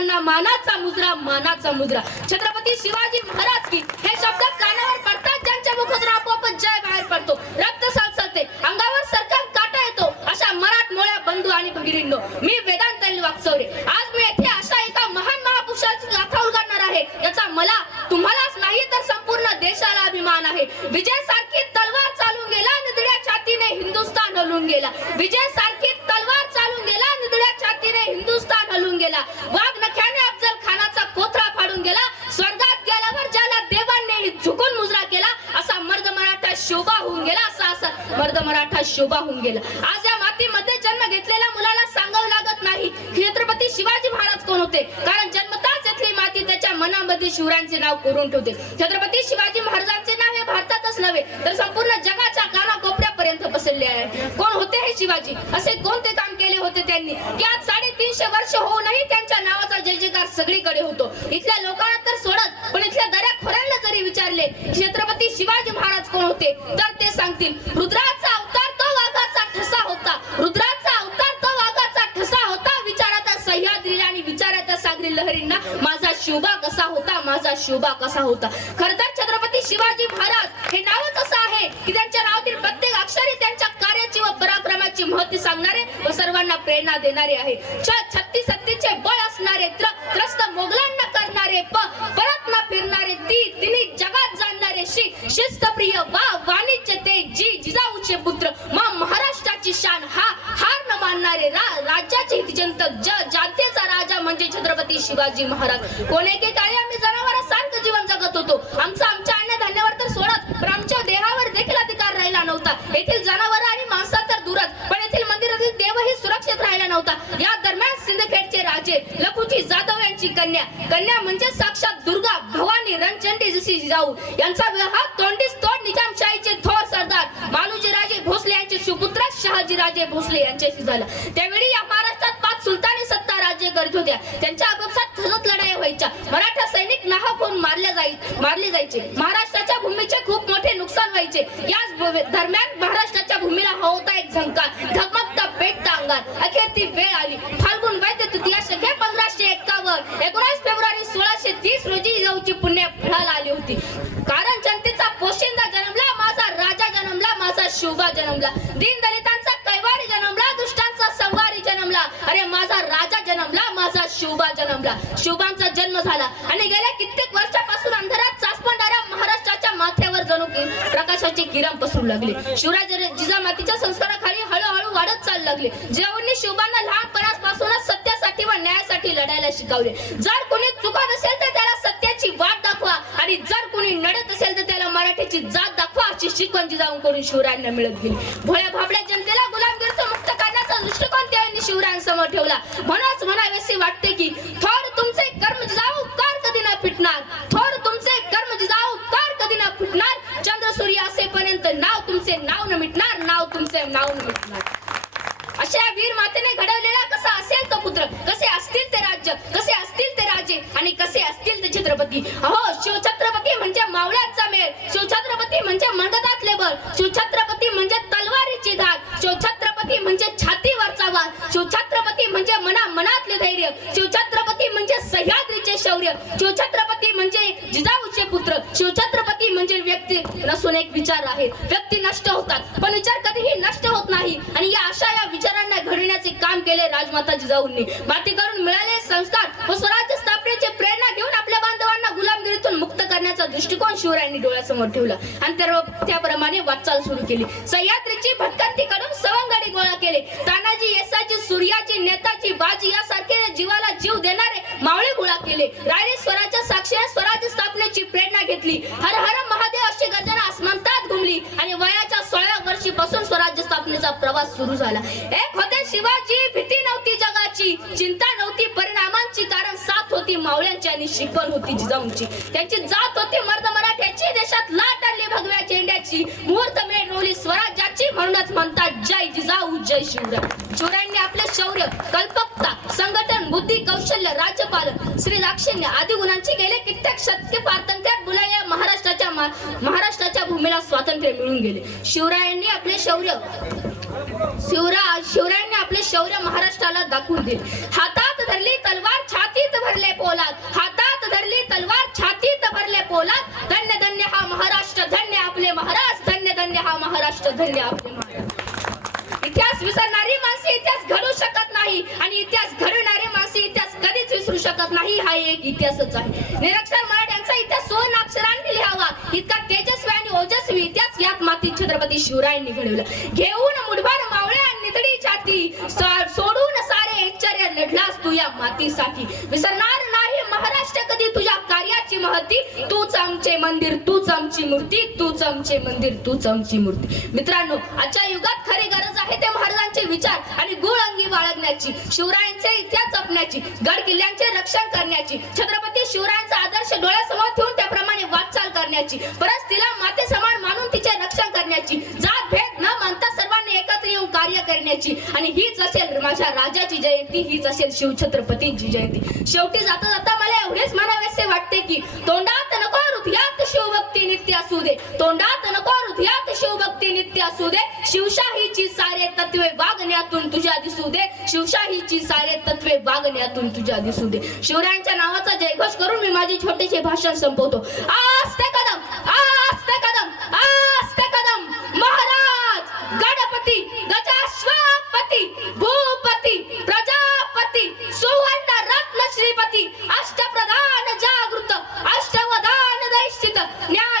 शिवाजी मानाचा मुजरा मानाचा मुजरा. छत्रपती शिवाजी महाराज की हे शब्द कानावर पडतात ज्यांच्या मुखातून आपोआपच जय बाहेर पडतो. रक्त सलसलते अंगावर सरकार काटा येतो. अशा मराठ मोळ्या बंधू आणि भगिनींनो मी वेदांत अनिल वाकचौरे. आज मी येथे अशा एका महान महापुरुषाची गाथा उलगडणार आहे. याचा मला तुम्हालाच नाही तर संपूर्ण देशाला अभिमान आहे. विजय सारखी तलवार चालून गेला निधड्या छातीने हिंदुस्थान हलून गेला. विजय सारखी मर्द मराठा शोभा होऊन गेला. आज या मातीमध्ये जन्म घेतलेल्या मुलाला सांगावं लागत नाही. छत्रपती शिवाजी महाराज कोण होते? कारण जन्मताच इथली माती त्याच्या मनामध्ये शिवरायांचे नाव कोरून ठेवते. छत्रपती शिवाजी महाराजांचे नाव हे भारतातच नव्हे तर संपूर्ण जगाच्या कानाकोपऱ्यापर्यंत पसरले आहे. कोण होते हे शिवाजी? असे कोणते काम केले होते त्यांनी? की आज साडेतीनशे वर्ष होऊनही त्यांच्या नावाचा जय जयकार सगळीकडे होतो. इथल्या लोकांना तर सोडत पण इथल्या दऱ्या खोऱ्यांना जरी विचारले छत्रपती शिवाजी महाराज कोण होते? तर ते सांगतील रुद्राचा अवतार तो वाघाचा ठसा होता. रुद्राचा अवतार तो वाघाचा ठसा होता. विचाराचा सह्याद्रीला आणि विचाराच्या सागरी लहरींना माझा शिवबा कसा होता? माझा शिवबा कसा होता? खर तर छत्रपती शिवाजी महाराज हे नावच असं आहे की त्यांच्या नावातील प्रत्येक अक्षरी त्यांच्या कार्याची व पराक्रमाची महत्त्व सांगणारे व सर्वांना प्रेरणा देणारे आहे. छत्तीस सत्तीचे बळ असणारे त्रस्त मोगलांना करणारे प परत न फिरणारे ती तिने जगात जाणणारे शिस्तप्रिय वा वाणिज्य राजाचे पुत्र. मा महाराष्ट्राची शान हा हार न मानणारे रा राज्याचे हितजंत ज जातीचा राजा म्हणजे छत्रपती शिवाजी महाराज. कोणे के काळी आम्ही जनावरांसारखं जीवन जगत होतो. आमचा आमच्या अन्नधान्यावर तर सोडत पण आमच्या देहावर देखील अधिकार राहिला नव्हता. येथील जनावर आणि माणसा तर दूरच पण येथील मंदिरातील देवही सुरक्षित राहिला नव्हता. या दरम्यान सिंदखेडचे राजे लखुजी जाधव यांची कन्या. कन्या म्हणजे साक्षात दुर्गा भवानी रणचंडी जशी जाऊ. यांचा विवाह तोंडीस तोंड निजामशाहीचे थोर सरदार मालूजी शहाजीराजे भोसले यांच्याशी झाला. त्यावेळी या महाराष्ट्रात पाच सुलतानी सत्ता राज्य करीत होत्या. त्यांच्या आपापसात सतत लढाई व्हायच्या. मराठा सैनिक नाहक होऊन मारले जाई मारले जायचे. महाराष्ट्राच्या भूमीचे खूप मोठे नुकसान व्हायचे. याच दरम्यान महाराष्ट्राच्या भूमीला हा होता एक झंकार. धगमगता पेटता अंगार अखेर ती वेळ आली. फाल्गुन वैद्य तृतीया शके पंधराशे एक्कावन्न. एकोणीस फेब्रुवारी सोळाशे तीस रोजी जिजाऊची पुण्य फळाला आली होती. कारण जनतेचा पोशिंदा जन्मला माझा राजा जन्मला माझा शोभा जन्मला. दीन दलितांचा कैवारी जन्मला दुष्टांचा संवारी जन्मला अरे माझा राजा जन्मला माझा शोभा जन्मला शोभांचा जन्म झाला. आणि गेल्या कित्येक वर्षापासून अंधारात चाचपणाऱ्या महाराष्ट्राच्या माथ्यावर जणू की प्रकाशाचे किरण पसरू लागले. शिवराज जिजामातीच्या संस्काराखाली हळूहळू वाढत चालू लागले. जिजाऊंनी शोभांना लहानपणापासूनच सत्यासाठी व न्यायासाठी लढायला शिकवले. जर कोणी चुकत असेल तर त्याला सत्याची वाट दाखवा. आणि जर कोणी नडत असेल तर त्याला मराठीची जात दाखवा अशी शिकवण जिजाऊंकडून शिवरायांना मिळत गेली. भोळ्या भाबड्या जनतेला गुलामगिरीतून मुक्त करण्याचा दृष्टिकोन समोर ठेवला. म्हणूनच म्हणावेसे वाटते की थोर तुमचे कर्म जाऊ कर कधी ना फिटणार. थोर तुमचे कर्म जाऊ कर कधी ना फुटणार. चंद्र सूर्य असेपर्यंत नाव तुमचे नाव न मिटणार नाव तुमचे नाव न मिटणार. अशा वीर मातेने घडवलेला कसा असेल तो पुत्र? कसे असतील ते राज्य? कसे असतील ते राजे आणि कसे असतील ते छत्रपती? अहो शिवछत्रपती म्हणजे मावळ्याचा मेळ. शिवछत्रपती म्हणजे मनगटातले बळ. शिवछत्रपती म्हणजे तलवारीची धाक शिवछत्रपती म्हणजे छातीवरचा वार शिवछत्रपती म्हणजे मना मनातले धैर्य. शिवछत्रपती म्हणजे सह्याद्रीचे शौर्य. शिवछत्रपती म्हणजे जिजाऊचे पुत्र. शिवछत्रपती म्हणजे व्यक्ती नसून एक विचार आहे. व्यक्ती नष्ट होतात. पण विचार कधीही नष्ट होत नाही. आणि या अशा या विचारांना घडविण्याचे काम केले राजमाता जिजाऊंनी. माती करून मिळाले संस्कार व स्वराज्य स्थापनेचे प्रेरणा घेऊन आपल्या बांधवांना गुलामगिरीतून मुक्त करण्याचा दृष्टिकोन शिवरायांनी डोळ्यासमोर ठेवला. आणि त्याप्रमाणे वाटचाल सुरू केली. सह्याद्रीची भटकंती कडून केले. तानाजी येसाची सूर्याची नेताची बाजी यासारखे जीवाला जीव देणारे मावळे गोळा केले. रायरी स्वराच्या साक्षीने स्वराज्य स्थापनेची प्रेरणा घेतली. हर हर महादेव अशी गर्जना आसमंतात घुमली. आणि वयाच्या सोळाव्या वर्षी पासून स्वराज्य स्थापनेचा प्रवास सुरू झाला. एक होते शिवाजी भीती नव्हती जगाची चिंता नव्हती परिणामांची कारण साथ होती मावळ्यांची आणि शिकवण होती जिजाऊंची. त्यांची तो ती मर्द मराठ्याची देशात लाट आणली भगव्या झेंड्याची मुहूर्त मिळवली स्वराज्याची म्हणूनच म्हणतात जय जिजाऊ जय शिवराय. शिवरायांनी आपले शौर्य कल्पकता संघटन बुद्धी कौशल्य राज्यपालन श्री दाक्षिण्य आदी गुणांची गेले कित्येक शतके पारतंत्र्यात बुलाया महाराष्ट्राच्या महाराष्ट्राच्या भूमीला स्वातंत्र्य मिळून गेले. शिवरायांनी आपले शौर्य शिवरा शिवरायांनी आपले शौर्य महाराष्ट्राला दाखवून दिले. हातात धरली तलवार छातीत भरले पोलाद. हात धरली तलवार छाती तबरले पोलाद. धन्य धन्य हा महाराष्ट्र धन्य आपले महाराज. धन्य धन्य हा महाराष्ट्र धन्य आपले महाराज. इतिहास विसरणारी माणसे इतिहास घडू शकत नाही आणि इतिहास घडवणारे माणसे इतिहास कधीच विसरू शकत नाही. हा एक इतिहासच आहे. निरक्षर मराठ्यांचा इतिहास सोन अक्षरांनी लिहावा. इतका तेजस्वी आणि ओजस्वी इतिहास यात माती छत्रपती शिवरायांनी घडवला. घेऊन मुठभर मावळ्या नितडी छाती सोडून सारे ऐश्वर्य लढलास तू या मातीसाठी. विसरणार नाही. महाराष्ट्र कधी तुझ्या कार्याची महती? तूच आमचे मंदिर तूच आमची मूर्ती तूच आमचे मंदिर तूच आमची मूर्ती. मित्रांनो आजच्या युगात खरी गरज आहे ते महाराजांचे विचार आणि गुळ अंगी बाळगण्याची शिवरायांचे इतिहास जपण्याची गड किल्ल्यांचे रक्षण करण्याची छत्रपती शिवरायांचा आदर्श डोळ्यासमोर ठेवून त्याप्रमाणे वाटचाल करण्याची. परत तिला माते समान मानून तिचे रक्षण करण्याची जात भेद न मानता सर्वांनी एकत्र येऊन कार्य करण्याची. आणि हीच असेल माझ्या राजाची जयंती हीच असेल शिवछत्रपतींची जयंती. शेवटी जाता जाता मला एवढेच म्हणावेसे वाटते की तोंडात नको हृदयात शिवभक्ती नित्य असू दे. तोंडात नको हृदयात शिवभक्ती नित्य असू दे. शिवशाहीची सारे तत्वे वागण्यातून तुझ्या दिसू दे. शिवशाहीची सारे तत्वे वागण्यातून तुझ्या दिसू दे. शिवरायांच्या नावाचा जयघोष करून मी माझे छोटेसे भाषण संपवतो. आस्ते कदम. Now